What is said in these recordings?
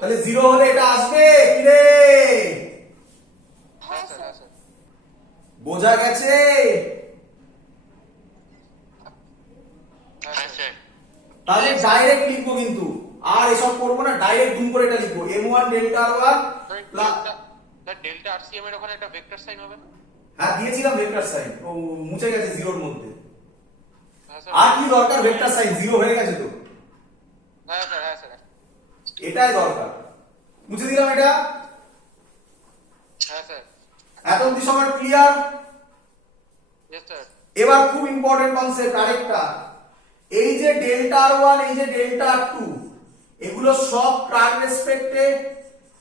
তাহলে 0 হলে এটা আসবে কি রে? বোঝা গেছে? তাহলে ডাইরেক্ট লিখবো কিন্তু আর এসব করবো না, ডাইরেক্ট দুম করে এটা লিখবো m1 delta r1 plus delta RCM এর ওখানে একটা ভেক্টর সাইন হবে না? হ্যাঁ দিয়েছিলাম ভেক্টর সাইন, ও মুছে গেছে জিরোর মধ্যে। হ্যাঁ স্যার। আর কি দরকার ভেক্টর সাইন? জিরো হয়ে গেছে তো, হ্যাঁ স্যার, হ্যাঁ স্যার। এটাই দরকার। মুছে দিলাম এটা। হ্যাঁ স্যার। এত অবধি সবার ক্লিয়ার? Yes sir. এবার খুব ইম্পর্টেন্ট কনসেপ্ট আরেকটা, এই যে ডেল্টা r1 এই যে ডেল্টা r2 এগুলো সব কার রেসপেক্টে?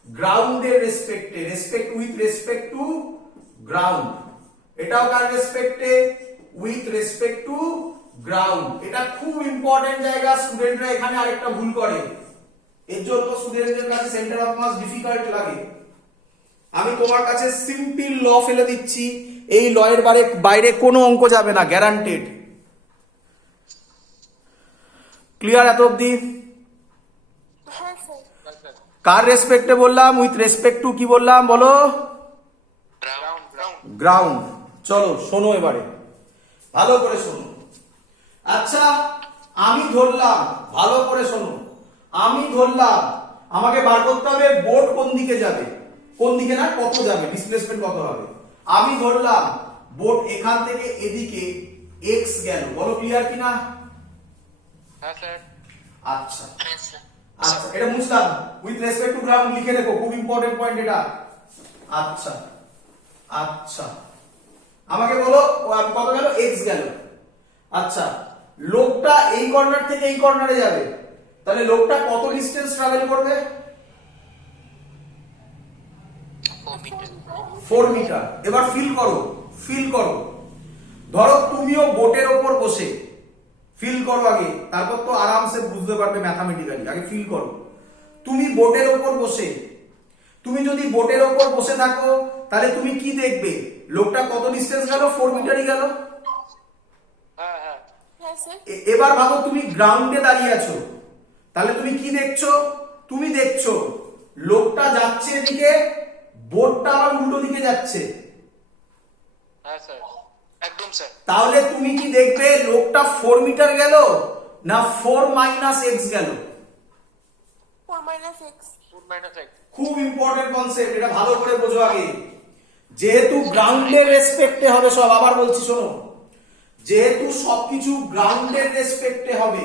গ্রাউন্ডের রেসপেক্টে, respect with respect to ground. এটাও কার রেসপেক্টে? With respect to ground. এটা খুব ইম্পর্টেন্ট জায়গা, স্টুডেন্টরা এখানে আরেকটা ভুল করে, এর জন্য স্টুডেন্টদের কাছে সেন্টার অফ মাস ডিফিকাল্ট লাগে। আমি তোমার কাছে সিম্পল ল ফেলে দিচ্ছি, এই ল এর বাইরে কোনো অঙ্ক যাবে না, গ্যারান্টেড। ক্লিয়ার এত অবধি? কার রেসপেক্টে বললাম? উইথ রেসপেক্ট টু কি বললাম বলো? গ্রাউন্ড। চলো শোনো এবারে, ভালো করে শোনো। আচ্ছা আমি ধরলাম, ভালো করে শোনো, আমি ধরলাম আমাকে বার করতে হবে বোর্ড কোন দিকে যাবে, কোন দিকে না কত যাবে, ডিসপ্লেসমেন্ট কত হবে। আমি ধরলাম বোর্ড এখান থেকে এদিকে x গেল, বলো ক্লিয়ার কিনা? হ্যাঁ স্যার। আচ্ছা আচ্ছা, এটা মুছলাম। উইথ রেসপেক্ট টু গ্রাউন্ড লিখে রেখো, খুব ইম্পর্টেন্ট পয়েন্ট এটা। আচ্ছা আচ্ছা, আমাকে বলো কত গেল? x গেল। আচ্ছা লোকটা এই কর্নার থেকে এই কর্নারে যাবে, তাহলে লোকটা কত ডিসটেন্স ট্রাভেল করবে? 4 মিটার। এবার ফিল করো, ফিল করো। ধরো তুমিও বোটের ওপর বসে, ফিল করো আগে, তারপর তো আরামসে বুঝতে পারবে ম্যাথামেটিক্যালি। আগে ফিল করো, তুমি বোটের ওপর বসে, তুমি যদি বোটের ওপর বসে থাকো তাহলে তুমি কি দেখবে? লোকটা কত ডিসটেন্স গেল? 4 মিটারই গেল। হ্যাঁ হ্যাঁ। এবার ভাবো তুমি গ্রাউন্ডে দাঁড়িয়ে আছো, তাহলে তুমি কি দেখছো? তুমি দেখছো লোকটা যাচ্ছে এদিকে, বোটটা আবার উল্টো দিকে যাচ্ছে। হ্যাঁ স্যার, একদম স্যার। তাহলে তুমি কি দেখবে? লোকটা 4 মিটার গেল না 4 মাইনাস এক্স গেল? 4 minus x. 4 minus x। খুব ইম্পর্টেন্ট কনসেপ্ট, এটা ভালো করে বোঝো আগে। যেহেতু গ্রাউন্ডের রেসপেক্টে হবে সব, আবার বলছি শোনো, যেহেতু সবকিছু গ্রাউন্ডের রেসপেক্টে হবে,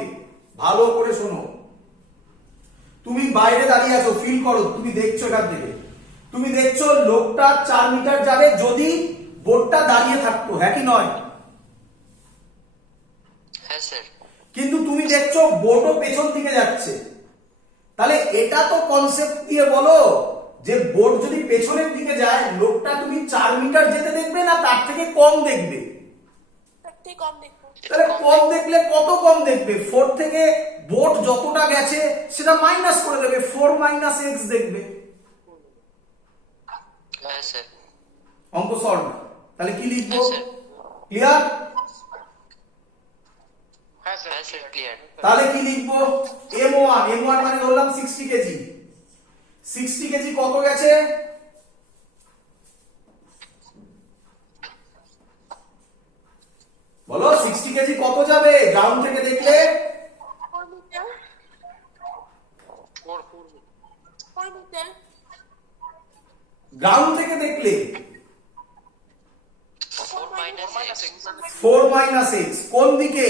ভালো করে শোনো। তুমি বাইরে দাঁড়িয়ে আছো, ফিল করো, তুমি দেখছো এখান থেকে, তুমি দেখছো লোকটা 4 মিটার যাবে যদি বোটটা দাঁড়িয়ে থাকতো, হ্যাঁ কি নয়? হ্যাঁ স্যার। কিন্তু তুমি দেখছো বোটও পেছন দিকে যাচ্ছে, তাহলে এটা তো কনসেপ্ট দিয়ে বলো যে বোট যদি পেছনের দিকে যায়, লোকটা তুমি 4 মিটার যেতে দেখবে না তার থেকে কম দেখবে? তার থেকে কম দেখবো। তাহলে কম দেখলে কত কম দেখবে? 4 থেকে বোট যতটা গেছে সেটা মাইনাস করে দেবে, 4 মাইনাস এক্স দেখবে। হ্যাঁ স্যার। অঙ্ক সলভ। তাহলে কি লিখবো? ক্লিয়ার? হ্যাঁ স্যার, ক্লিয়ার। তাহলে কি লিখবো? m1, m1 মানে ধরলাম 60 কেজি। 60 কেজি কত গেছে? বলো 60 কেজি কত যাবে গ্রাউন্ড থেকে দেখলে? 4 meter. 4 meter. গ্রাউন্ড থেকে দেখলে 4 minus x. 4 minus x. কোন দিকে?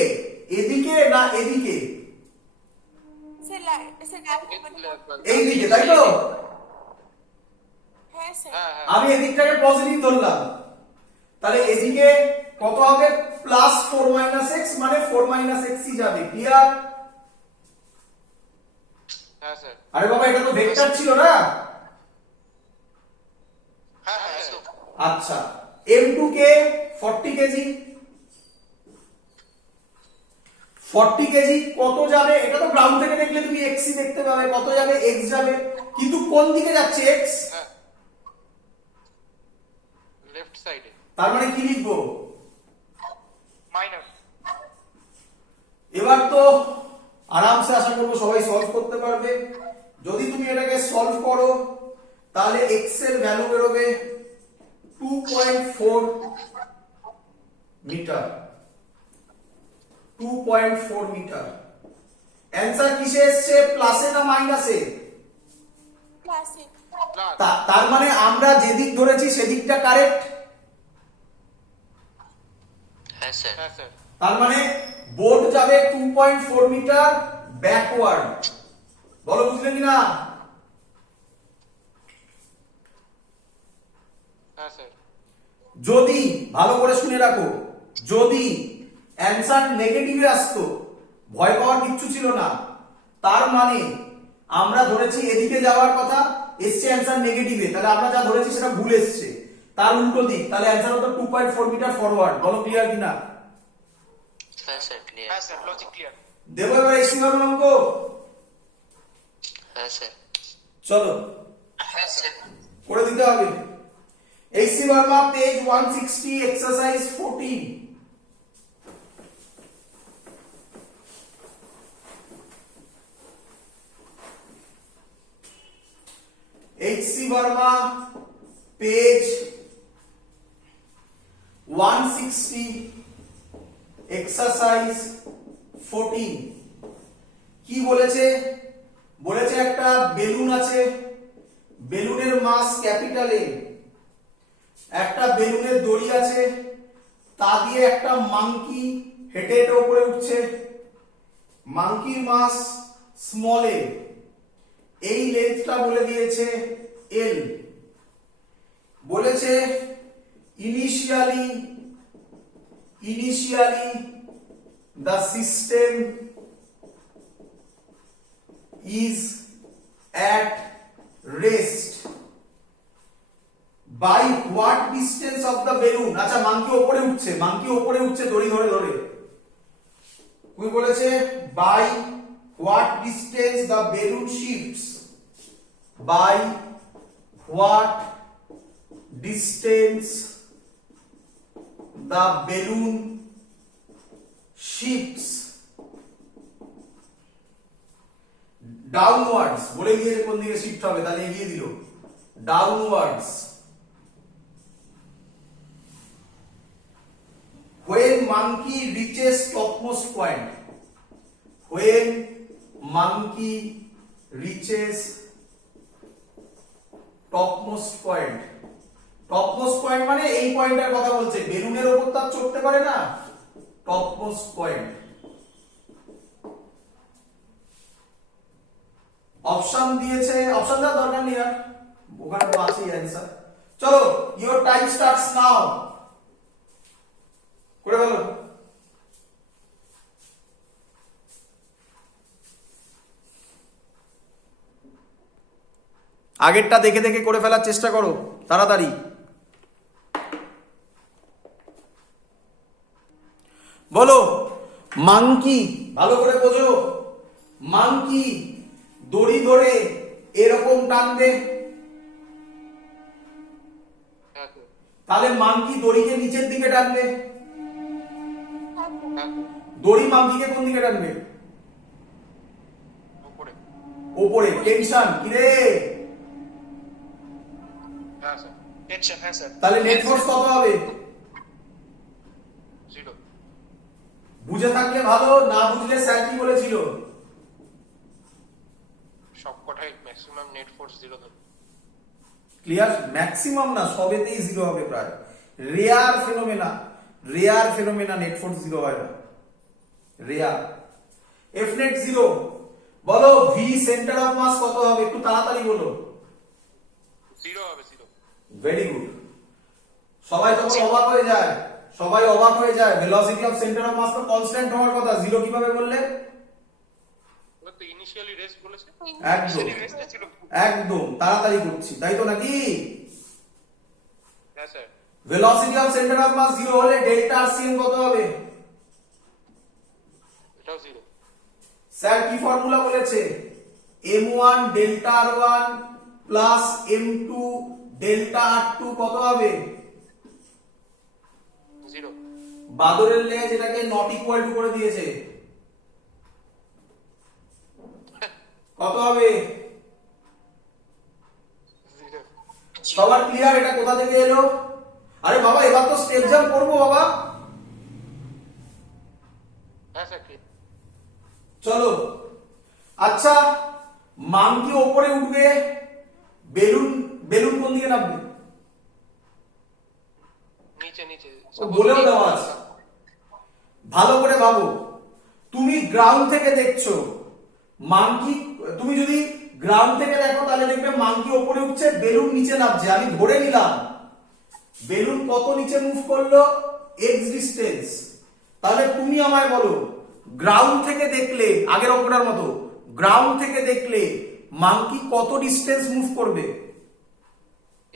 এদিকে না এদিকে? এই দিকে, তাই তো? হ্যাঁ স্যার। আমি এদিকটাকে পজিটিভ ধরলাম, তাহলে এদিকে কত হবে? প্লাস 4 মাইনাস এক্স, মানে 4 মাইনাস এক্সই যাবে। ক্লিয়ার? হ্যাঁ স্যার। আরে বাবা এটা তো ভেক্টর ছিল না? হ্যাঁ হ্যাঁ। আচ্ছা m2 কে 40 কেজি, 40 কেজি কত যাবে? এটা তো গ্রাউন্ড থেকে দেখলে তুমি x ই দেখতে পাবে, কত যাবে? x যাবে, কিন্তু কোন দিকে যাচ্ছে x? লেফট সাইডে। তার মানে কি লিখবো? মাইনাস। এবার তো আরামসে আশা করবো সবাই সলভ করতে পারবে। যদি তুমি এটাকে সলভ করো তাহলে x এর ভ্যালু বেরোবে 2.4 মিটার। 2.4 মিটার। অ্যানসার কিসে এসছে, প্লাসে না মাইনাসে? Classic. তার মানে আমরা যেদিক ধরেছি সেদিকটা কারেক্ট। হ্যাঁ স্যার, হ্যাঁ স্যার। তার মানে বোর্ড যাবে 2.4 মিটার ব্যাকওয়ার্ড। বলো বুঝলে কি না? হ্যাঁ স্যার। যদি ভালো করে শুনে রাখো, যদি অ্যানসার নেগেটিভে আসতো, ভয় পাওয়ার কিচ্ছু ছিল না। তার মানে আমরা ধরেছি এদিকে যাওয়ার কথা, এসছে অ্যানসার নেগেটিভে, তাহলে আমরা যা ধরেছি সেটা ভুল এসছে। তার উল্টো দিক, তাহলে অ্যানসার হতো 2.4 মিটার ফরওয়ার্ড। বলো ক্লিয়ার কিনা? হ্যাঁ স্যার, ক্লিয়ার। হ্যাঁ স্যার, লজিক ক্লিয়ার। দেবো এবার এসি ভাবে অঙ্ক? হ্যাঁ স্যার। চলো হ্যাঁ স্যার। করে দিতে হবে। HC Verma page 160 exercise 14। HC Verma page 160 exercise 14। কি বলেছে? বলেছে একটা বেলুন আছে, বেলুনের মাস ক্যাপিটাল এ, একটা বেলুনের দড়ি আছে, তা দিয়ে একটা মাংকি হেঁটে হেঁটে উপরে উঠছে, মাংকির মাস স্মল এ, এই লেন্থটা বলে দিয়েছে এল। বলেছে initially the system is at rest by what distance of the balloon? আচ্ছা, মাংকি উপরে উঠছে দড়ি ধরে ধরে। তুমি বলেছে by what distance the balloon shifts? by what distance the balloon shifts downwards? বলে দিয়েছে কোন দিকে শিফট হবে, তাহলে এগিয়ে দিল downwards. when monkey reaches topmost point, when monkey reaches topmost point, topmost point মানে এই পয়েন্টের কথা বলছে, বেলুনের উপর তো আর চড়তে পারে না। topmost point অপশন দিয়েছে, অপশন দেওয়ার দরকার নেই আর, ওখানে তো আছেই অ্যান্সার। চলো, ইওর টাইম স্টার্টস নাও। করে ফেলো। আগেরটা দেখে দেখে করে ফেলার চেষ্টা করো, তাড়াতাড়ি। বলো, মাংকি, ভালো করে বোঝো, মাংকি দড়ি ধরে এরকম টানবে, তাহলে মাংকি দড়িকে নিচের দিকে টানবে, দড়ি মাংকিকে কোন দিকে টানবে? উপরে। উপরে। টেনশন কিরে? হ্যাঁ স্যার, টেনশন। হ্যাঁ স্যার। তাহলে নেট ফোর্স কত হবে? 0। বুঝে থাকলে ভালো, না বুঝলে স্যার কি বলেছিল? সবকটাই ম্যাক্সিমাম নেট ফোর্স 0 ধরুন। ক্লিয়ার? ম্যাক্সিমাম না, সবেতেই 0 হবে প্রায়। রেয়ার ফেনোমেনা নেট ফোর্স 0 হয় না, রেয়ার। F net 0। বলো ভি সেন্টার অফ মাস কত হবে? একটু তাড়াতাড়ি বলো। 0 হবে, 0। Very good. সবাই তখন অবাক হয়ে যায়, velocity of center of mass তো কনস্ট্যান্ট হওয়ার কথা, 0 কিভাবে বললে? ওটা তো ইনিশিয়ালি রেস্ট বলেছে। একদম তাড়াতাড়ি করছি, তাই তো নাকি? হ্যাঁ sir. Velocity of center of mass 0 হলে ডেল্টা আর সিএম কত হবে? এটাও 0। স্যার কি ফর্মুলা বলেছে? m1 delta r1 plus m2 delta r2 কত হবে? 0। বাদরের লেজ এটাকে নট ইকুয়াল টু করে দিয়েছে, কত হবে? সবার ক্লিয়ার এটা কোথা থেকে এলো? আরে বাবা এবার তো স্টেপ জাম্প করবো বাবা। হ্যাঁ স্যার ক্লিয়ার। চলো আচ্ছা, মাংকি ওপরে উঠবে, বেলুন বেলুন কোন দিকে নামবে? নিচে নিচে ও বলেও দেওয়া আছে। ভালো করে ভাবো, তুমি গ্রাউন্ড থেকে দেখছো, মাংকি তুমি যদি গ্রাউন্ড থেকে দেখো তাহলে দেখবে মাংকি ওপরে উঠছে, বেলুন নিচে নামছে। আমি ধরে নিলাম বেলুন কত নিচে মুভ করলো, এক্স ডিস্টেন্স। তাহলে তুমি আমায় বলো গ্রাউন্ড থেকে দেখলে, আগের অঙ্কটার মতো গ্রাউন্ড থেকে দেখলে মাংকি কত ডিস্টেন্স মুভ করবে?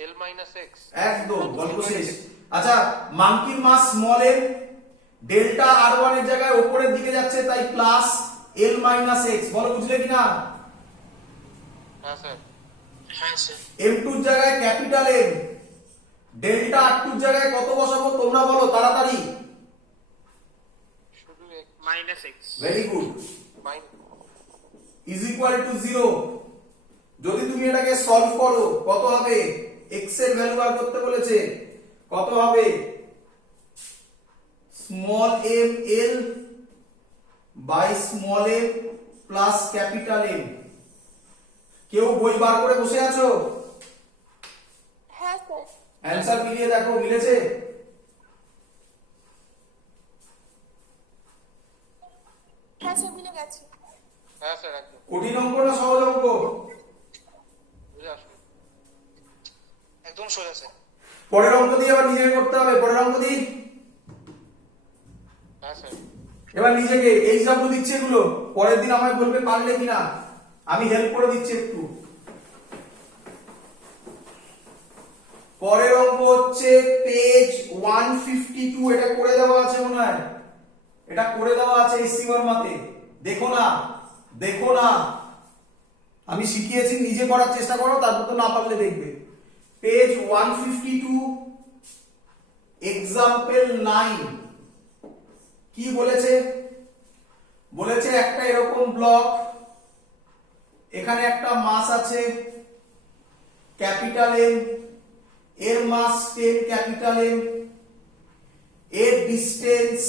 L minus x. একদম, গল্প শেষ। আচ্ছা, মাংকির মাস স্মল এম, ডেল্টা আর ওয়ান এর জায়গায় উপরের দিকে যাচ্ছে, তাই প্লাস এল মাইনাস এক্স। বলো বুঝলে কিনা? হ্যাঁ স্যার। হ্যাঁ স্যার। এম টুর জায়গায় ক্যাপিটাল এম, ডেল্টা আর টুর জায়গায় কত বসাবো তোমরা বলো তাড়াতাড়ি। শুধু minus x. Very good. Is equal to 0। যদি তুমি এটাকে সলভ করো কত হবে? এক্স এর ভ্যালু বার করতে বলেছে, কত হবে? Small M L by small M plus capital M. কেউ বই বার করে বসে আছো? হ্যাঁ স্যার। অ্যান্সার মিলিয়ে দেখো, মিলেছে? হ্যাঁ স্যার মিলে গেছে। হ্যাঁ স্যার একদম কঠিন অঙ্ক না সহজ অঙ্ক? বুঝে আসুন। একদম সোজা স্যার। পরের অঙ্ক দিয়ে আবার নিজেকে করতে হবে। পরের অঙ্ক দিই। হ্যাঁ স্যার। এবার নিজেকে এই হিসাবগুলো দিচ্ছে, এগুলো পরের দিন আমায় বলবে পারলে কিনা, আমি হেল্প করে দিচ্ছি একটু। পরের অঙ্ক হচ্ছে পেজ 152। এটা করে দেওয়া আছে মনে হয়, এটা করে দেওয়া আছে এসসি বর্মাতে। দেখো না, দেখো না, আমি শিখিয়েছি, নিজে করার চেষ্টা করো, তারপর তো না পারলে দেখবে। পেজ 152 এক্সাম্পল 9 কি বলেছে? বলেছে একটা এরকম ব্লক, এখানে একটা মাস আছে ক্যাপিটাল এম, এর মাস 10 ক্যাপিটাল এম, এর ডিস্টেন্স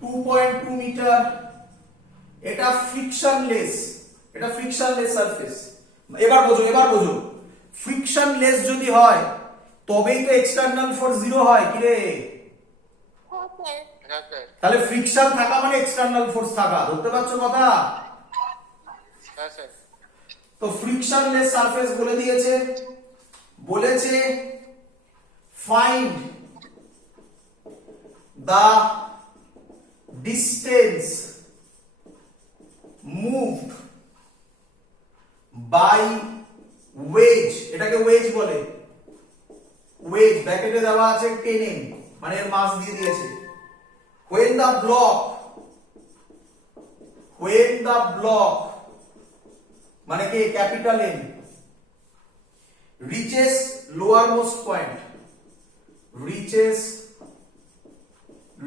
2.2 মিটার। এটা ফ্রিকশনলেস, এটা ফ্রিকশনলেস সারফেস। এবার বোঝো, এবার বোঝো, ফ্রিকশনলেস যদি হয় তবেই তো এক্সটার্নাল ফোর্স 0 হয়। কি রে? হ্যাঁ স্যার। হ্যাঁ স্যার। তাহলে ফ্রিকশন থাকা মানে এক্সটার্নাল ফোর্স থাকা, ধরতে পারছো কথা? হ্যাঁ স্যার। তো ফ্রিকশনলেস সারফেস বলে দিয়েছে, বলেছে find the distance moved by wedge. এটাকে ওয়েজ বলে, ওয়েজ ব্র্যাকেটে দেওয়া আছে 10m, মানে এর মাস দিয়ে দিয়েছে। when the block মানে কি capital M reaches lowermost point, reaches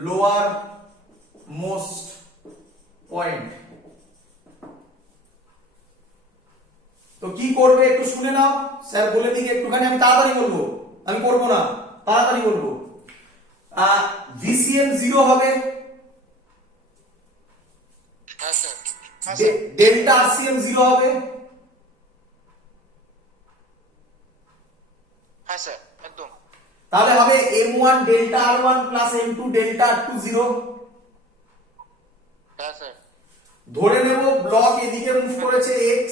lowermost point, তো কি করবে একটু শুনে নাও। স্যার বলে দিকে একটুখানি, আমি তাড়াতাড়ি বলবো, আমি করবো না, তাড়াতাড়ি বলবো। ভিসিএম 0 হবে, হ্যাঁ স্যার। ডেল্টা আরসিএম 0 হবে, হ্যাঁ স্যার একদম। তাহলে হবে m1 delta r1 plus m2 delta r2 0। হ্যাঁ স্যার। ধরে নেব ব্লক এদিকে মুভ করেছে x,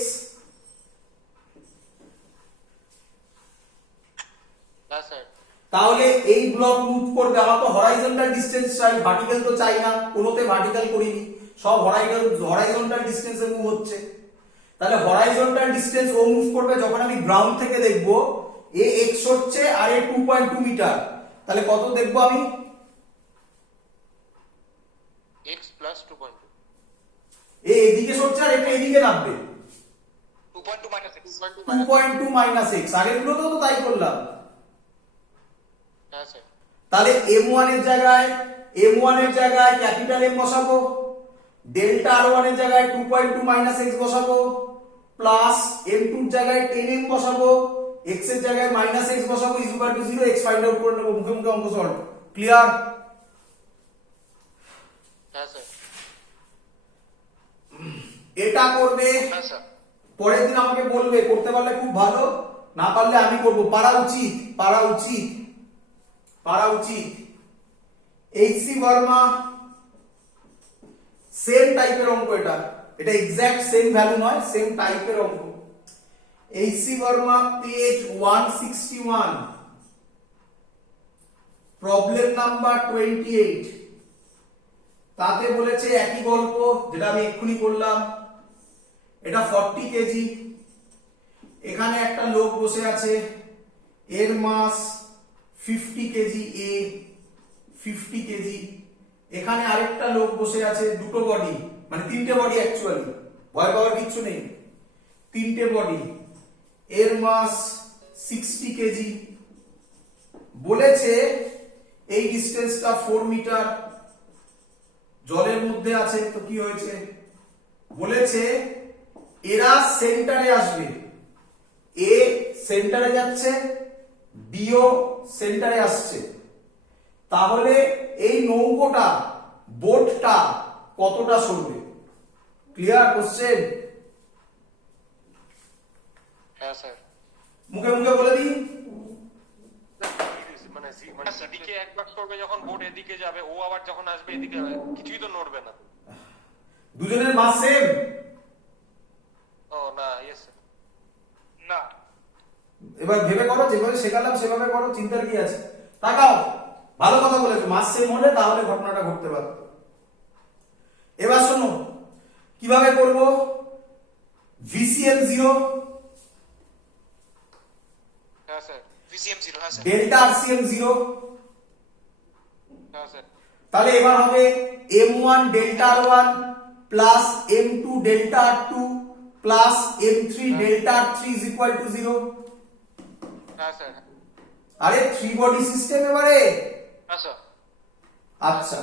হ্যাঁ স্যার। তাহলে এই ব্লক মুভ করবে। আমার তো হরাইজন্টাল ডিসটেন্স চাই, ভার্টিক্যাল তো চাই না, কোনোতে ভার্টিক্যাল করিনি, সব হরাইজন্টাল ডিসটেন্সে মুভ হচ্ছে। তাহলে হরাইজন্টাল ডিসটেন্স ও মুভ করবে যখন আমি গ্রাউন্ড থেকে দেখব, এ x হচ্ছে আর এ 2.2 মিটার, তাহলে কত দেখবো আমি? x plus 2.2। এ এদিকে সরছে আর এটা এদিকে নামবে, 2.2 মাইনাস x। 2.2 minus x। আগের গুলোতেও তো তাই করলাম। হ্যাঁ স্যার। তাহলে m1 এর জায়গায় ক্যাপিটাল M বসাবো, ডেল্টা r1 এর জায়গায় 2.2 মাইনাস x বসাবো, প্লাস m2 এর জায়গায় 10m বসাবো, x এর জায়গায় মাইনাস এক্স বসাবো is equal to 0, x find out করে নেব, মুখে মুখে অঙ্ক সলভ। ক্লিয়ার? হ্যাঁ স্যার। এটা করবে, হ্যাঁ স্যার। পরের দিন আমাকে বলবে, করতে পারলে খুব ভালো, না পারলে আমি করব। পারা উচিত, পারা উচিত, পারা উচিত। এইচসি বর্মা, সেম টাইপের অঙ্ক এটা, এটা এক্সাক্ট সেম ভ্যালু নয়, সেম টাইপের অঙ্ক। HC Verma page 161, problem number 28। তাতে বলেছে একই গল্প যেটা আমি এক্ষুনি করলাম। এটা 40 কেজি, এখানে একটা লোক বসে আছে, এর মাস 50 কেজি, এ 50 কেজি। এখানে আরেকটা লোক বসে আছে, দুটো বডি, মানে তিনটে বডি অ্যাকচুয়ালি, ভয় পাওয়ার কিচ্ছু নেই, তিনটে বডি, এর মাস 60 কেজি। বলেছে এই ডিস্টেন্সটা 4 মিটার, জলের মধ্যে আছে। তো কি হয়েছে? বলেছে এরা সেন্টারে আসবে, এ সেন্টারে যাচ্ছে, বিও সেন্টারে আসছে। তাহলে এই নৌকোটা, বোটটা কতটা সরবে? Clear question? হ্যাঁ স্যার। মুখে মুখে বলে দিই। মানে এদিকে এক ভাগ করবে যখন বোট এদিকে যাবে, ও আবার যখন আসবে এদিকে, কিছুই তো নড়বে না। দুজনের মাস সেম? ও না, ইয়েস স্যার। না। এবার ভেবে করো, যেভাবে শেখালাম সেভাবে করো, চিন্তার কি আছে? তাকাও, ভালো কথা বলেছো, মাস সেম হলে তাহলে ঘটনাটা ঘটতে পারে। এবার শোনো কিভাবে করব। ভিসিএম 0, হ্যাঁ স্যার। ভিসিএম 0, হ্যাঁ স্যার। Delta RCM 0। হ্যাঁ স্যার। তাহলে এবার হবে m1 delta r1 plus m2 delta r2 plus m3 delta r3 is equal to 0। হ্যাঁ স্যার। আরে 3 বডি সিস্টেম এবারে। হ্যাঁ স্যার। আচ্ছা,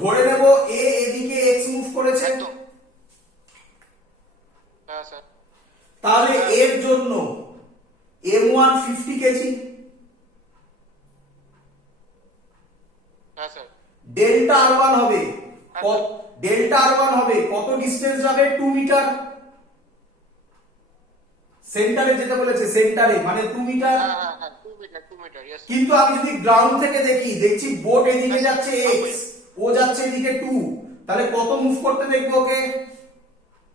ধরে নেব এ এদিকে x মুভ করেছে, একদম। হ্যাঁ স্যার। তাহলে এর জন্য m1 50 কেজি, হ্যাঁ স্যার। ডেল্টা r1 হবে ডেল্টা r1 হবে কত ডিসটেন্স যাবে? 2 মিটার। সেন্টারে যেতে বলেছে, সেন্টারে মানে 2 মিটার। হ্যাঁ হ্যাঁ হ্যাঁ, 2 মিটার, 2 মিটার, ইয়েস। কিন্তু আমি যদি গ্রাউন্ড থেকে দেখি, দেখছি বোট এদিকে যাচ্ছে x, ও যাচ্ছে এদিকে 2, তাহলে কত মুভ করতে দেখবো ওকে?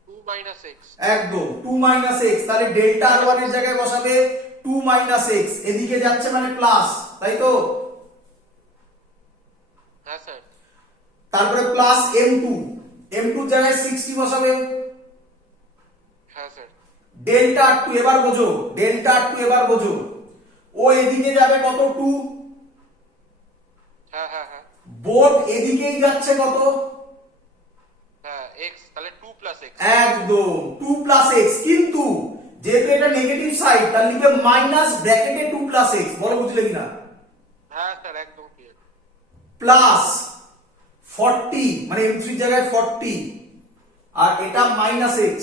2 মাইনাস x। একদম 2 মাইনাস x। তাহলে ডেল্টা r1 এর জায়গায় বসাবে 2 মাইনাস x, এদিকে যাচ্ছে মানে প্লাস, তাই তো? হ্যাঁ স্যার। তারপরে প্লাস m2, m2 এর জায়গায় 60 বসাবে। হ্যাঁ স্যার। ডেল্টা r2 এবার বোঝো, ডেল্টা r2 এবার বোঝো, ও এদিকে যাবে কত? 2। হ্যাঁ হ্যাঁ হ্যাঁ বোট এদিকেই যাচ্ছে কত? হ্যাঁ, x, তাহলে 2 প্লাস x। একদম 2 প্লাস x, কিন্তু যেহেতু এটা নেগেটিভ সাইড তার লিখবে মাইনাস ব্র্যাকেটে 2 প্লাস x। বলো বুঝলে কিনা? হ্যাঁ স্যার, একদম ক্লিয়ার। প্লাস 40, মানে m3 জায়গায় 40, আর এটা minus x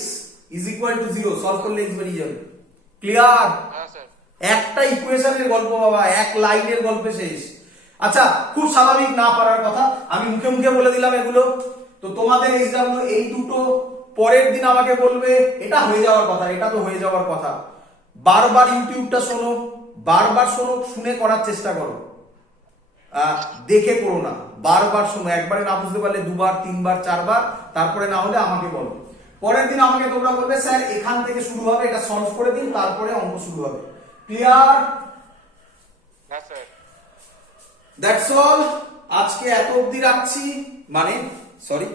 is equal to 0। Solve করলে x বেরিয়ে যাবে। ক্লিয়ার? হ্যাঁ স্যার। একটা ইকুয়েশনের গল্প বাবা, এক লাইনের গল্পে শেষ। আচ্ছা, খুব স্বাভাবিক না পারার কথা, আমি মুখে মুখে বলে দিলাম এগুলো। তো তোমাদের এক্সাম এই দুটো, পরের দিন আমাকে বলবে এটা হয়ে যাওয়ার কথা, এটা তো হয়ে যাওয়ার কথা। বারবার ইউটিউবটা শোনো, বারবার শোনো, শুনে করার চেষ্টা করো, দেখে করো না, বারবার শোনো। একবারে না বুঝতে পারলে দুবার, তিনবার, চারবার, তারপরে না হলে আমাকে বলো। পরের দিন আমাকে তোমরা বলবে স্যার এখান থেকে শুরু হবে, এটা সলভ করে দিন, তারপরে অঙ্ক শুরু হবে। ক্লিয়ার? হ্যাঁ স্যার। That's all. আজকে এত অবধি রাখছি, মানে সরি,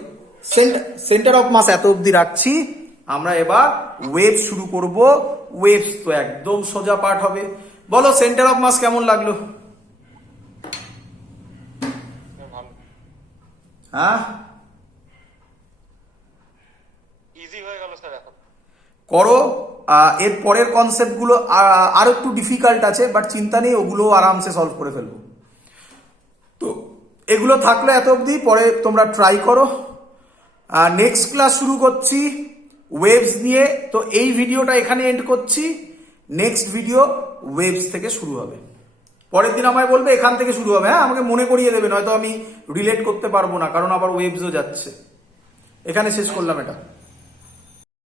সেন্টার অফ মাস এত অবধি রাখছি। আমরা এবার ওয়েভ শুরু করব। ওয়েভস তো একদম সোজা পাঠ হবে। বলো সেন্টার অফ মাস কেমন লাগলো? ভালো। হ্যাঁ, ইজি হয়ে গেল স্যার এখন। করো। এর পরের কনসেপ্টগুলো আরো একটু ডিফিকাল্ট আছে, বাট চিন্তা নেই, ওগুলো আরামসে সলভ করে ফেলবো। তো এগুলো থাকলে এত অবধি, পরে তোমরা ট্রাই করো। নেক্সট ক্লাস শুরু করছি ওয়েভস নিয়ে। তো এই ভিডিওটা এখানে এন্ড করছি। নেক্সট ভিডিও ওয়েভস থেকে শুরু হবে। পরের দিন আমায় বলবে এখান থেকে শুরু হবে, হ্যাঁ আমাকে মনে করিয়ে দেবে, নয়তো আমি রিলেট করতে পারবো না, কারণ আবার ওয়েভসও যাচ্ছে। এখানে শেষ করলাম এটা।